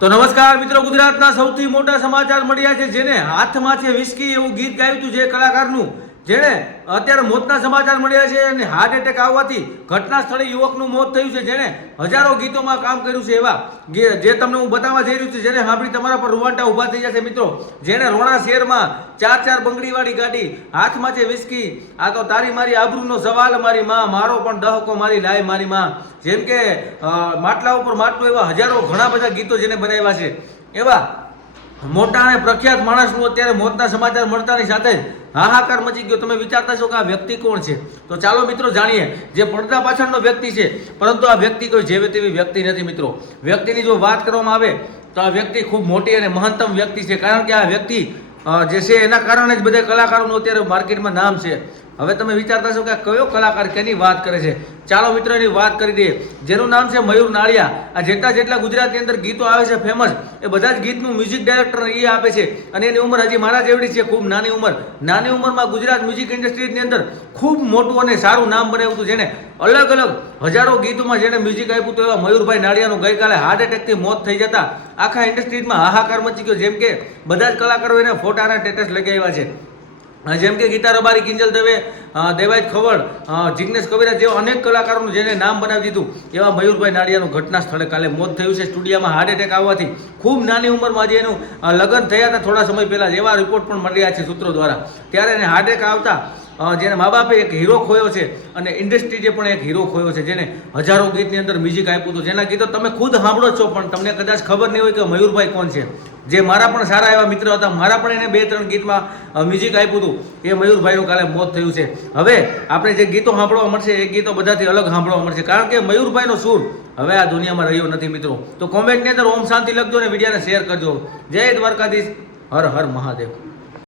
તો નમસ્કાર મિત્રો, ગુજરાતના સૌથી મોટા સમાચાર મળ્યા છે, જેને હાથમાંથી વિસ્કી એવું ગીત ગાયું હતું જે કલાકારનું જેણે અત્યારે મોતના સમાચાર મળ્યા છે અને હાર્ટ એટેક આવવાથી ઘટના સ્થળે યુવકનું મોત થયું છે. જેણે હજારો ગીતોમાં કામ કર્યું છે એવા જે તમને હું બતાવવા જઈ રહ્યું છું, જેને સાંભળી તમારા પર રૂવાંટા ઊભા થઈ જશે. મિત્રો, જેણે રોણા શહેરમાં ચાર ચાર બંગડીવાળી ગાડી હાથમાં છે વિસ્કી આ તો તારી મારી આબરૂનો સવાલ, મારી માં, મારો પણ દહકો, મારી લાય, મારી માં. જેમ કે માટલા ઉપર માટલું એવા હજારો ઘણા બધા ગીતો જેને બનાવ્યા છે. એવા મોટા અને પ્રખ્યાત માણસનું અત્યારે મોતના સમાચાર મળતાની સાથે હાહાકાર મચી ગયો. તમે વિચારતા છો કે આ વ્યક્તિ કોણ છે? તો ચાલો મિત્રો જાણીએ, જે પડદા પાછળનો વ્યક્તિ છે, પરંતુ આ વ્યક્તિ કોઈ જેવી તેવી વ્યક્તિ નથી મિત્રો. વ્યક્તિની જો વાત કરવામાં આવે, તો આ વ્યક્તિ ખૂબ મોટી અને મહત્તમ વ્યક્તિ છે. કારણ કે આ વ્યક્તિ જે છે, એના કારણે જ બધા કલાકારોનું અત્યારે માર્કેટમાં નામ છે. હવે તમે વિચારતા છો કે કયો કલાકાર કેની વાત કરે છે? ચાલો મિત્રો, એની વાત કરી દઈએ. જેનું નામ છે મયુર નાળિયા. આ જેટલા જેટલા ગુજરાતની અંદર ગીતો આવે છે ફેમસ એ બધા જ ગીતનું મ્યુઝિક ડાયરેક્ટર એ આપે છે. અને એની ઉંમર હજી મારા જેવડી છે, ખૂબ નાની ઉંમર. નાની ઉંમરમાં ગુજરાત મ્યુઝિક ઇન્ડસ્ટ્રીની અંદર ખૂબ મોટું અને સારું નામ બનાવ્યું હતું જેને અલગ અલગ હજારો ગીતોમાં જેને મ્યુઝિક આપ્યું હતું એવા મયુરભાઈ નાળિયાનું ગઈકાલે હાર્ટ એટેકથી મોત થઈ જતા આખા ઇન્ડસ્ટ્રીમાં હાહાકાર મચી ગયો. જેમ કે બધા જ કલાકારો એને ફોટાના ટેટસ લગાવ્યા છે. જેમ કે ગીતા રબારી, કિંજલ દવે દેવાજ ખવડ જિગ્નેશ કવિરા જેવા અનેક કલાકારોનું જેને નામ બનાવી દીધું, એવા મયુરભાઈ નાડિયાનું ઘટના સ્થળે કાલે મોત થયું છે. સ્ટુડિયોમાં હાર્ટ એટેક આવવાથી ખૂબ નાની ઉંમરમાં આજે એનું લગ્ન થયા હતા થોડા સમય પહેલાં એવા રિપોર્ટ પણ મળ્યા છે સૂત્રો દ્વારા. ત્યારે એને હાર્ટ એટેક આવતા જેને મા બાપે એક હીરો ખોયો છે અને ઇન્ડસ્ટ્રીએ પણ એક હીરો ખોયો છે, જેને હજારો ગીતની અંદર મ્યુઝિક આપ્યું હતું. જેના ગીતો તમે ખુદ સાંભળો છો, પણ તમને કદાચ ખબર નહીં હોય કે મયુરભાઈ કોણ છે. જે મારા પણ સારા એવા મિત્ર હતા, મારા પણ એને બે ત્રણ ગીતમાં મ્યુઝિક આપ્યું હતું. એ મયુરભાઈનું કાલે મોત થયું છે. હવે આપણે જે ગીતો સાંભળવા મળશે, એ ગીતો બધાથી અલગ સાંભળવા મળશે. કારણ કે મયુરભાઈનો સૂર હવે આ દુનિયામાં રહ્યો નથી, મિત્રો. તો કોમેન્ટની અંદર ઓમ શાંતિ લખજો ને વિડીયોને શેર કરજો. જય દ્વારકાધીશ. હર હર મહાદેવ.